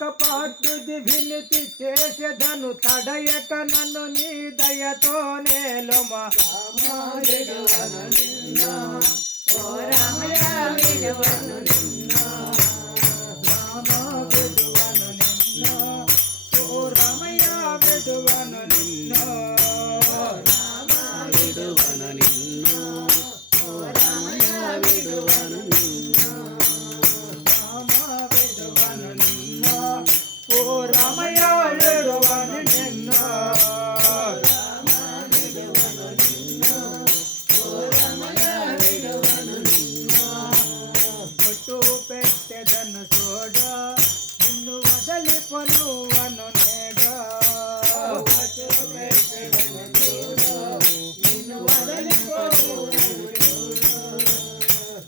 పాటు వినతి చేసేదను తడయక నన్ను నీ దయతో నేలమా విడువను నిన్ను ఓ రామయ్య విడువను నిన్ను రామ విడువను నిన్ను ఓ రామయ్య విడువను నిన్ను రామ విడువను నిన్ను ఓ రామయ్య విడువను నిన్ను రామ విడువను నిన్ను ఓ రామయ్య విడువను నిన్ను పెట్టెదను చూడ నిన్ను వదలిపోనువను నేడ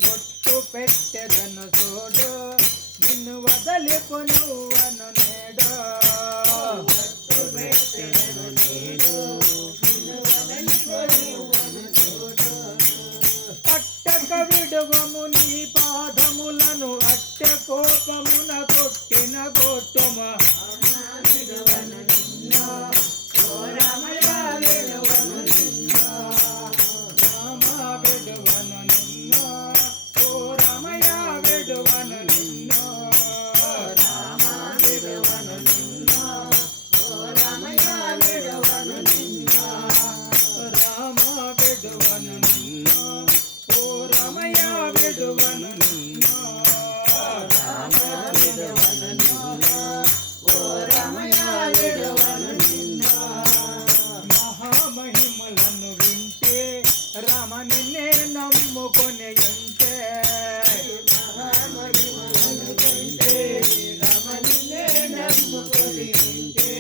బొట్టు పెట్టెదను చూడ నిన్ను వదలిపోనువను నేడ పట్టక విడువము నీ పాదములను అట్టె కోపమున కొట్టిన గొట్టుమ విడువను నిన్ను ఓ రామయ్య విడువను నిన్ను రామ విడువను నిన్ను ఓ రామయ్య విడువను నిన్ను రామ విడువను నిన్ను ఓ రామయ్య విడువను నిన్ను రామ విడువను నిన్ను ఓ రామయ్య విడువను నిన్ను రామ విడువను నిన్ను ఓ రామయ్య విడువను నిన్ను మహామహిమలను వింటే రామ నిన్నే నమ్ముకొని ఉంటే మహామహిమలను కంటే రామ నిన్నే నమ్ముకొని ఉంటే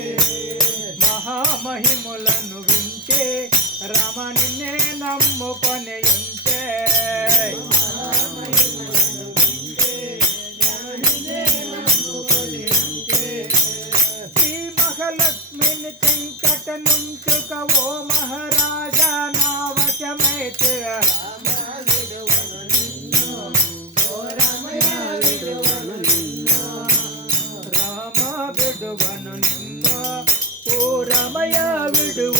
మహామహిమలను వింటే రామ నిన్నే నమ్ముకొని ఉంటే మహామహిమలను కంటే రామ నిన్నే నమ్ముకొని ఉంటే శ్రీ మహాలక్ష్మిని చెంకట నుంచుక ఓ మహారాజా నా వశమైతే రామ విడువను నిన్ను ఓ రామయ్య విడువను నిన్ను రామ విడువను నిన్ను ఓ రామయ్య విడువను